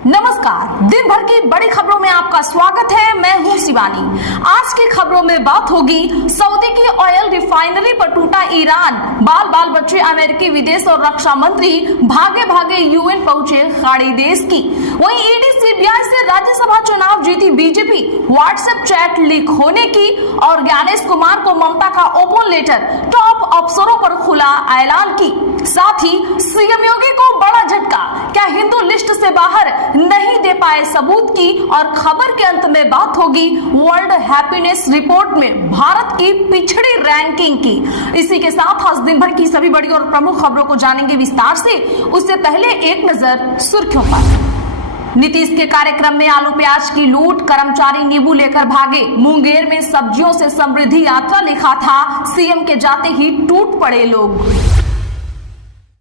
नमस्कार, दिन भर की बड़ी खबरों में आपका स्वागत है। मैं हूं शिवानी। आज की खबरों में बात होगी सऊदी की ऑयल रिफाइनरी पर टूटा ईरान, बाल बाल बच्चे अमेरिकी विदेश और रक्षा मंत्री भागे भागे यूएन पहुंचे खाड़ी देश की। वहीं ईडी सीबीआई से राज्यसभा चुनाव जीती बीजेपी, व्हाट्सएप चैट लीक होने की और ज्ञानेश कुमार को ममता का ओपन लेटर, टॉप अफसरों पर खुला ऐलान की। साथ ही सीएम योगी को बड़ा झटका, क्या हिंदू लिस्ट से बाहर नहीं दे पाए सबूत की। और खबर के अंत में बात होगी वर्ल्ड हैप्पीनेस रिपोर्ट में भारत की पिछड़ी रैंकिंग की। इसी के साथ आज दिन भर की सभी बड़ी और प्रमुख खबरों को जानेंगे विस्तार से। उससे पहले एक नजर सुर्खियों पर। नीतीश के कार्यक्रम में आलू प्याज की लूट, कर्मचारी नींबू लेकर भागे। मुंगेर में सब्जियों से समृद्धि यात्रा लिखा था, सीएम के जाते ही टूट पड़े लोग।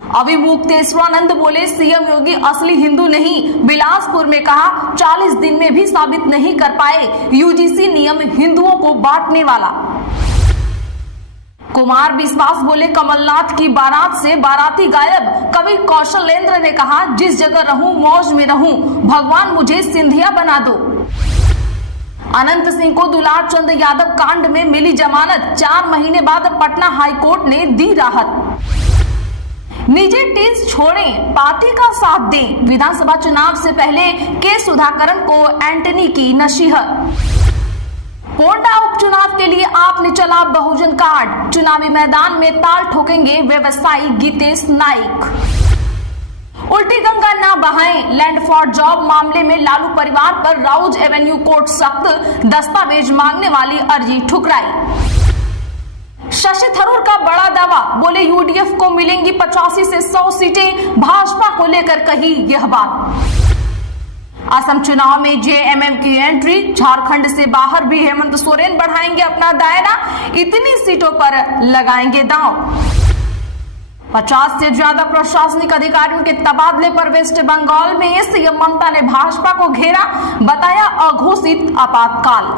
अभिमुख तेजस्वानंद बोले सीएम योगी असली हिंदू नहीं। बिलासपुर में कहा 40 दिन में भी साबित नहीं कर पाए यूजीसी नियम हिंदुओं को बांटने वाला। कुमार विश्वास बोले कमलनाथ की बारात से बाराती गायब। कवि कौशलेंद्र ने कहा जिस जगह रहूं मौज में रहूं, भगवान मुझे सिंधिया बना दो। अनंत सिंह को दुलार चंद यादव कांड में मिली जमानत, 4 महीने बाद पटना हाईकोर्ट ने दी राहत। निजी टीज छोड़ें, पार्टी का साथ दें। विधानसभा चुनाव से पहले के सुधाकरन को एंटनी की नसीहत। कोंडा उपचुनाव के लिए आपने चला बहुजन कार्ड, चुनावी मैदान में ताल ठोकेंगे व्यवसायी गीतेश नाइक। उल्टी गंगा ना बहाएं, लैंड फॉर जॉब मामले में लालू परिवार पर राउज एवेन्यू कोर्ट सख्त, दस्तावेज मांगने वाली अर्जी ठुकराई। शशि थरूर का बड़ा दावा, बोले यूडीएफ को मिलेंगी 85 से 100 सीटें, भाजपा को लेकर कही यह बात। असम चुनाव में जेएमएम की एंट्री, झारखंड से बाहर भी हेमंत सोरेन बढ़ाएंगे अपना दायरा, इतनी सीटों पर लगाएंगे दांव। 50 से ज्यादा प्रशासनिक अधिकारियों के तबादले पर वेस्ट बंगाल में सीएम ममता ने भाजपा को घेरा, बताया अघोषित आपातकाल।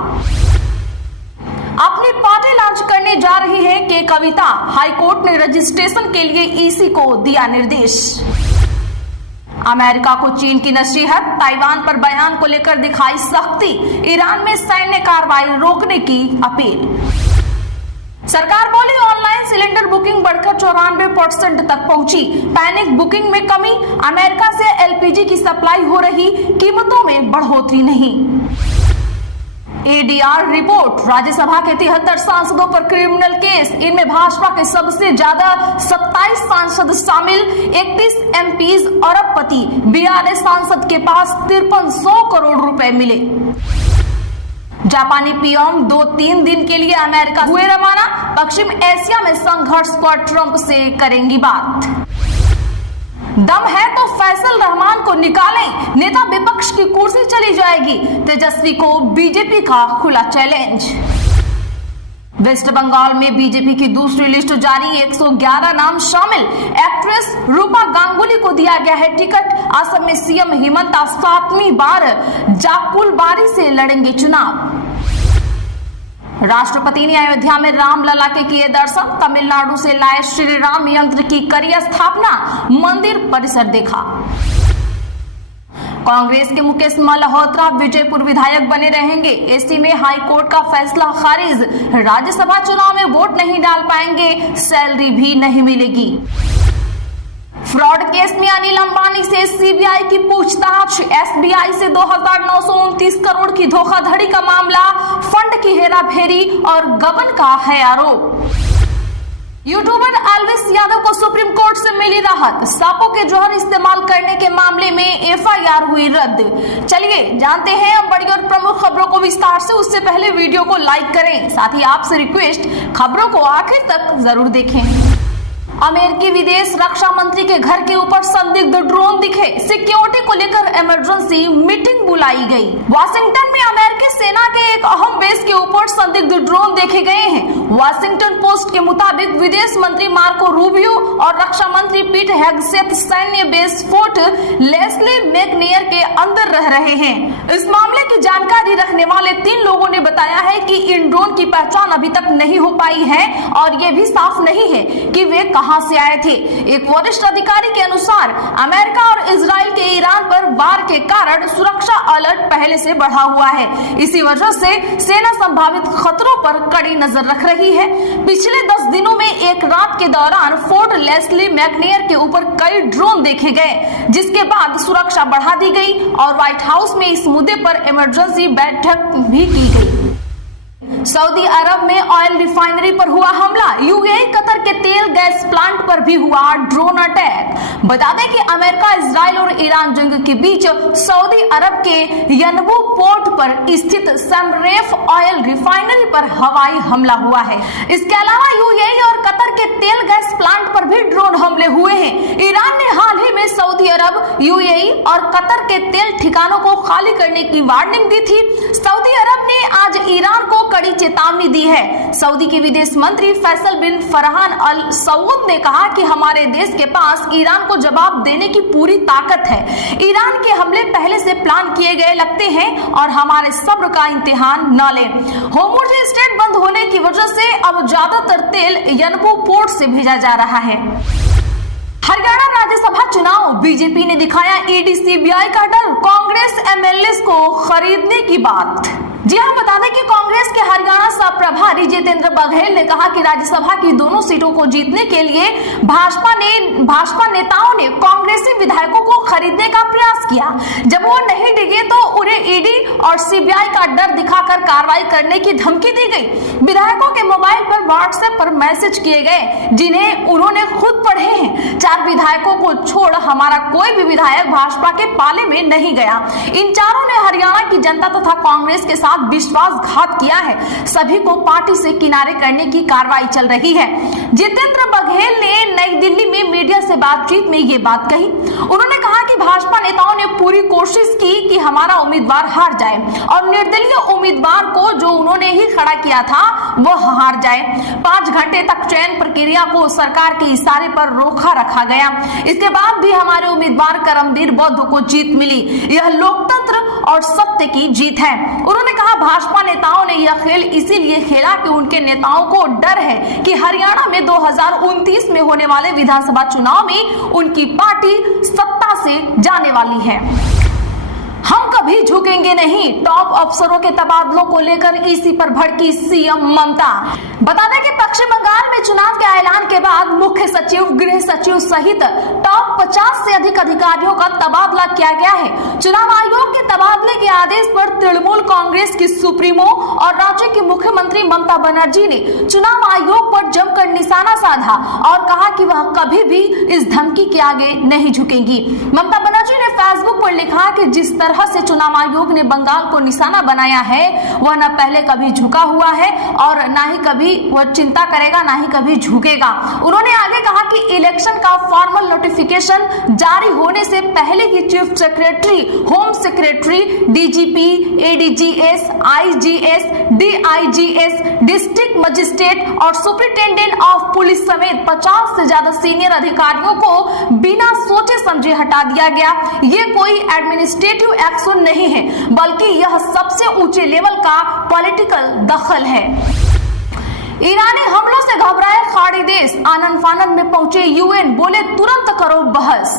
अपनी पार्टी लॉन्च करने जा रही है के कविता, हाईकोर्ट ने रजिस्ट्रेशन के लिए ईसी को दिया निर्देश। अमेरिका को चीन की नसीहत, ताइवान पर बयान को लेकर दिखाई सख्ती, ईरान में सैन्य कार्रवाई रोकने की अपील। सरकार बोली ऑनलाइन सिलेंडर बुकिंग बढ़कर 94% तक पहुंची, पैनिक बुकिंग में कमी, अमेरिका से एलपीजी की सप्लाई हो रही, कीमतों में बढ़ोतरी नहीं। एडीआर रिपोर्ट, राज्यसभा के 73 सांसदों पर क्रिमिनल केस, इनमें भाजपा के सबसे ज्यादा 27 सांसद शामिल, 31 एमपीज अरबपति, बीआरएस सांसद के पास 5300 करोड़ रुपए मिले। जापानी पीएम 2-3 दिन के लिए अमेरिका हुए रवाना, पश्चिम एशिया में संघर्ष पर ट्रंप से करेंगी बात। दम है तो फैसल रहमान को निकालें, नेता विपक्ष की कुर्सी चली जाएगी, तेजस्वी को बीजेपी का खुला चैलेंज। वेस्ट बंगाल में बीजेपी की दूसरी लिस्ट जारी, 111 नाम शामिल, एक्ट्रेस रूपा गांगुली को दिया गया है टिकट। असम में सीएम हिमंता 7वीं बार जाकुलबारी से लड़ेंगे चुनाव। राष्ट्रपति ने अयोध्या में रामलला के किए दर्शन, तमिलनाडु से लाए श्री राम यंत्र की करी स्थापना, मंदिर परिसर देखा। कांग्रेस के मुकेश मल्होत्रा विजयपुर विधायक बने रहेंगे, एसी में हाईकोर्ट का फैसला खारिज, राज्यसभा चुनाव में वोट नहीं डाल पाएंगे, सैलरी भी नहीं मिलेगी। फ्रॉड केस में अनिल अंबानी से सीबीआई की पूछताछ, एसबीआई से 2929 करोड़ की धोखाधड़ी का मामला, फंड की हेराफेरी और गबन का है आरोप। यूट्यूबर एल्विस यादव को सुप्रीम कोर्ट से मिली राहत, सांपों के जौहर इस्तेमाल करने के मामले में एफआईआर हुई रद्द। चलिए जानते हैं अब बड़ी और प्रमुख खबरों को विस्तार से। उससे पहले वीडियो को लाइक करें, साथ ही आपसे रिक्वेस्ट, खबरों को आखिर तक जरूर देखें। अमेरिकी विदेश रक्षा मंत्री के घर के ऊपर संदिग्ध ड्रोन दिखे, सिक्योरिटी को लेकर इमरजेंसी मीटिंग बुलाई गई। वाशिंगटन में अमेरिकी सेना के एक अहम बेस के ऊपर संदिग्ध ड्रोन देखे गए हैं। वाशिंगटन पोस्ट के मुताबिक विदेश मंत्री मार्को रूबियो और रक्षा मंत्री पीट हेगसेथ सैन्य बेस फोर्ट लेस्ली मैकनेयर के अंदर रह रहे हैं। इस मामले की जानकारी रखने वाले 3 लोगों ने बताया है कि इन ड्रोन की पहचान अभी तक नहीं हो पाई है और ये भी साफ नहीं है कि वे कहां से आए थे। एक वरिष्ठ अधिकारी के अनुसार अमेरिका और इजराइल के ईरान पर वार के कारण सुरक्षा अलर्ट पहले से बढ़ा हुआ है। इसी वजह से सेना संभावित खतरों पर कड़ी नजर रख रही है। पिछले 10 दिनों में एक रात के दौरान फोर्ट लेस्ली मैकनेयर के ऊपर कई ड्रोन देखे गए, जिसके बाद सुरक्षा बढ़ा दी गई और व्हाइट हाउस में इस मुद्दे पर इमरजेंसी बैठक भी की गई। सऊदी अरब में ऑयल रिफाइनरी पर हुआ हमला। यूएई कतर के तेल गैस प्लांट पर भी हुआ ड्रोन अटैक। बता दें कि अमेरिका, इजराइल और ईरान जंग के बीच सऊदी अरब के यनबू पोर्ट पर स्थित सैमरेफ ऑयल रिफाइनरी पर हवाई हमला हुआ है। इसके अलावा यूएई और कतर के तेल गैस प्लांट पर भी ड्रोन हमले हुए हैं। ईरान ने हाल ही में सऊदी अरब, यूएई और कतर के तेल ठिकानों को खाली करने की वार्निंग दी थी। सऊदी अरब ने आज ईरान को कड़ी चेतावनी दी है। सऊदी के विदेश मंत्री फैसल बिन फरहान अल सऊद ने कहा कि हमारे देश के पास ईरान को जवाब देने की पूरी ताकत है। ईरान के हमले पहले से प्लान किए गए लगते हैं और हमारे सब्र का इम्तिहान न लें। होर्मुज स्ट्रेट बंद होने की वजह से अब ज्यादातर तेल यनबू पोर्ट से भेजा जा रहा है। हरियाणा राज्यसभा चुनाव, बीजेपी ने दिखाया ईडी सीबीआई का डर, कांग्रेस एमएलए को खरीदने की बात। जी हां, बता दें कि कांग्रेस के हरियाणा सह प्रभारी जितेंद्र बघेल ने कहा कि राज्यसभा की दोनों सीटों को जीतने के लिए भाजपा नेताओं ने कांग्रेसी विधायकों को खरीदने का प्रयास किया। जब वो नहीं डिगे तो उन्हें ईडी और सीबीआई का डर दिखाकर कार्रवाई करने की धमकी दी गई। विधायकों के मोबाइल पर व्हाट्सएप पर मैसेज किए गए, जिन्हें उन्होंने खुद पढ़े हैं। 4 विधायकों को छोड़ हमारा कोई भी विधायक भाजपा के पाले में नहीं गया। इन चारों ने हरियाणा की जनता तथा कांग्रेस के साथ विश्वासघात किया है। सभी को पार्टी से किनारे करने की कार्रवाई चल रही है। जितेंद्र बघेल ने नई दिल्ली में मीडिया से बातचीत में ये बात कही। उन्होंने कहा कि भाजपा नेताओं ने पूरी कोशिश की कि हमारा उम्मीदवार हार जाए और निर्दलीय उम्मीदवार को जो उन्होंने ही खड़ा किया था वह हार जाए। 5 घंटे तक चयन प्रक्रिया को सरकार के इशारे पर रोका रखा गया। इसके बाद भी हमारे उम्मीदवार करमबीर बौद्ध को जीत मिली। यह लोकतंत्र और सत्य की जीत है। उन्होंने कहा भाजपा नेताओं ने यह खेल इसीलिए खेला कि उनके नेताओं को डर है कि हरियाणा में 2029 में होने वाले विधानसभा चुनाव में उनकी पार्टी सत्ता से जाने वाली है। हम कभी झुकेंगे नहीं, टॉप अफसरों के तबादलों को लेकर ईसी पर भड़की सीएम ममता। बता दें कि पश्चिम बंगाल में चुनाव के ऐलान के बाद मुख्य सचिव, गृह सचिव सहित टॉप 50 से अधिक अधिकारियों का तबादला किया गया है। चुनाव आयोग के तबादले के आदेश पर तृणमूल कांग्रेस की सुप्रीमो और राज्य की मुख्यमंत्री ममता बनर्जी ने चुनाव आयोग पर जमकर निशाना साधा और कहा कि वह कभी भी इस धमकी के आगे नहीं झुकेंगी। ममता बनर्जी ने फेसबुक पर लिखा कि जिस तरह से चुनाव आयोग ने बंगाल को निशाना बनाया है वह न पहले कभी झुका हुआ है और न ही कभी वह चिंता करेगा, न ही कभी झुकेगा। उन्होंने आगे कहा कि इलेक्शन का फॉर्मल नोटिफिकेशन जारी होने से पहले ही chief secretary, home secretary, DGP, ADGs, IGs, DIGs, district magistrate और सुपरिटेंडेंट ऑफ पुलिस समेत 50 से ज्यादा सीनियर अधिकारियों को बिना सोचे समझे हटा दिया गया। ये कोई एडमिनिस्ट्रेटिव एक्शन नहीं है, बल्कि यह सबसे ऊंचे लेवल का पॉलिटिकल दखल है। ईरानी हमलों से घबराए खाड़ी देश, आनन फानन में पहुंचे यूएन, बोले तुरंत करो बहस।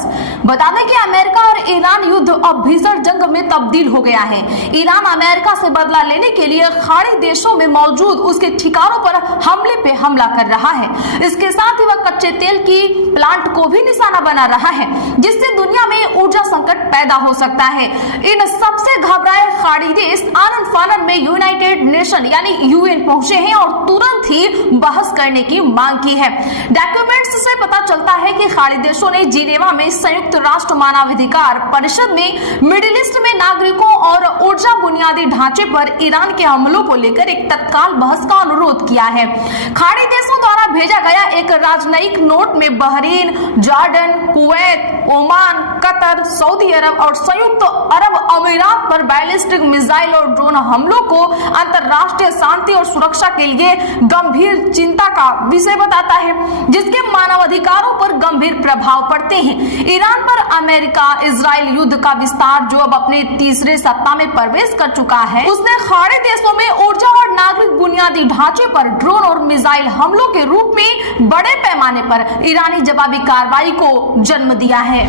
बता दें कि अमेरिका और ईरान युद्ध अब भीषण जंग में तब्दील हो गया है। ईरान अमेरिका से बदला लेने के लिए खाड़ी देशों में मौजूद उसके ठिकानों पर हमले पे हमला कर रहा है। इसके साथ ही वह कच्चे तेल की प्लांट को भी निशाना बना रहा है, जिससे दुनिया में ऊर्जा संकट पैदा हो सकता है। इन सबसे घबराए खाड़ी देश आनन फानन में यूनाइटेड नेशन यानी यूएन पहुंचे हैं और तुरंत ही बहस करने की मांग की है। डॉक्यूमेंट्स से पता चलता है कि खाड़ी देशों ने जिनेवा में संयुक्त राष्ट्र मानवाधिकार परिषद में मिडिल ईस्ट में नागरिकों और ऊर्जा बुनियादी ढांचे पर ईरान के हमलों को लेकर एक तत्काल बहस का अनुरोध किया है। खाड़ी देशों द्वारा भेजा गया एक राजनयिक नोट में Bahrain, Jordan, Kuwait, Oman, Qatar, Saudi अरब और संयुक्त अरब इराक पर बैलिस्टिक मिसाइल और ड्रोन हमलों को अंतरराष्ट्रीय शांति और सुरक्षा के लिए गंभीर चिंता का विषय बताता है, जिसके मानवाधिकारों पर गंभीर प्रभाव पड़ते हैं। ईरान पर अमेरिका इजराइल युद्ध का विस्तार, जो अब अपने तीसरे सप्ताह में प्रवेश कर चुका है, उसने खाड़ी देशों में ऊर्जा और नागरिक बुनियादी ढांचे पर ड्रोन और मिसाइल हमलों के रूप में बड़े पैमाने पर ईरानी जवाबी कार्रवाई को जन्म दिया है।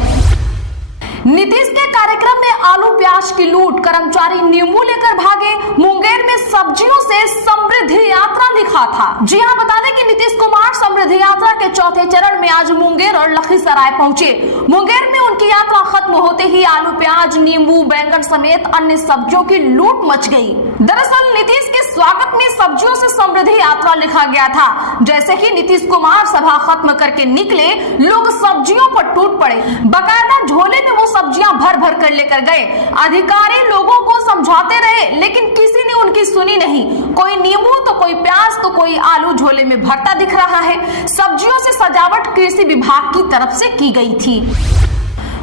नीतीश के कार्यक्रम में आलू प्याज की लूट, कर्मचारी नींबू लेकर भागे, मुंगेर में सब्जियों से समृद्धि यात्रा लिखा था। जी हां, बता दें कि नीतीश कुमार समृद्धि यात्रा के चौथे चरण में आज मुंगेर और लखीसराय पहुंचे। मुंगेर में उनकी यात्रा खत्म होते ही आलू प्याज, नींबू, बैंगन समेत अन्य सब्जियों की लूट मच गई। दरअसल नीतीश के स्वागत में सब्जियों से समृद्धि यात्रा लिखा गया था। जैसे ही नीतीश कुमार सभा खत्म करके निकले, लोग सब्जियों पर टूट पड़े। बकायदा झोले में वो सब्जियां भर भर कर लेकर गए। अधिकारी लोगों को समझाते रहे, लेकिन किसी ने उनकी सुनी नहीं। कोई नींबू तो कोई प्याज तो कोई आलू झोले में भरता दिख रहा है। सब्जियों से सजावट कृषि विभाग की तरफ से की गई थी।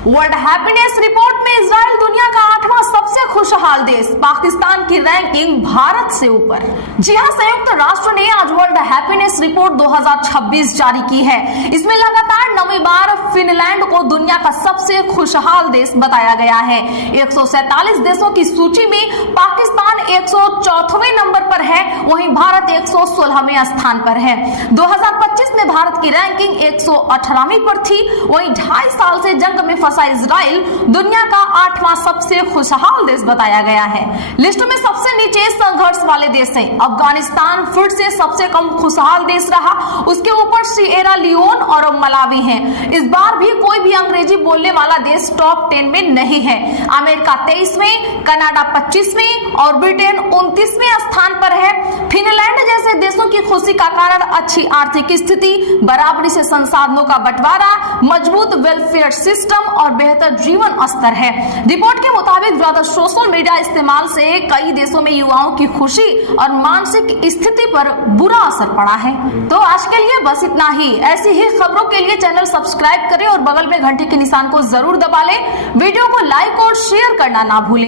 वर्ल्ड हैप्पीनेस रिपोर्ट में इजराइल दुनिया का 8वां सबसे खुशहाल देश, पाकिस्तान की रैंकिंग भारत से ऊपर। जी हां, संयुक्त राष्ट्र ने आज वर्ल्ड हैप्पीनेस रिपोर्ट 2026 जारी की है। इसमें लगातार 9वीं बार फिनलैंड को दुनिया का सबसे खुशहाल देश बताया गया है। 147 देशों की सूची में पाकिस्तान 104वें नंबर पर है, वहीं भारत 116वें स्थान पर है। 2025 में भारत की रैंकिंग 118वीं पर थी। वहीं 2.5 साल से जंग में इजराइल दुनिया का 8वां सबसे खुशहाल देश बताया गया है। लिस्ट में सबसे नीचे संघर्ष वाले देश हैं। अफगानिस्तान फिर से सबसे कम खुशहाल देश रहा। उसके ऊपर सिएरा लियोन और मलावी हैं। इस बार भी कोई भी अंग्रेजी बोलने वाला देश टॉप 10 में नहीं है। अमेरिका 23वें, कनाडा 25वें और ब्रिटेन 29वें स्थान पर है। फिनलैंड जैसे देशों की खुशी का कारण अच्छी आर्थिक स्थिति, बराबरी से संसाधनों का बंटवारा, मजबूत वेलफेयर सिस्टम और बेहतर जीवन स्तर है। रिपोर्ट के मुताबिक ज्यादा सोशल मीडिया इस्तेमाल से कई देशों में युवाओं की खुशी और मानसिक स्थिति पर बुरा असर पड़ा है। तो आज के लिए बस इतना ही। ऐसी ही खबरों के लिए चैनल सब्सक्राइब करें और बगल में घंटी के निशान को जरूर दबा लें। वीडियो को लाइक और शेयर करना ना भूलें।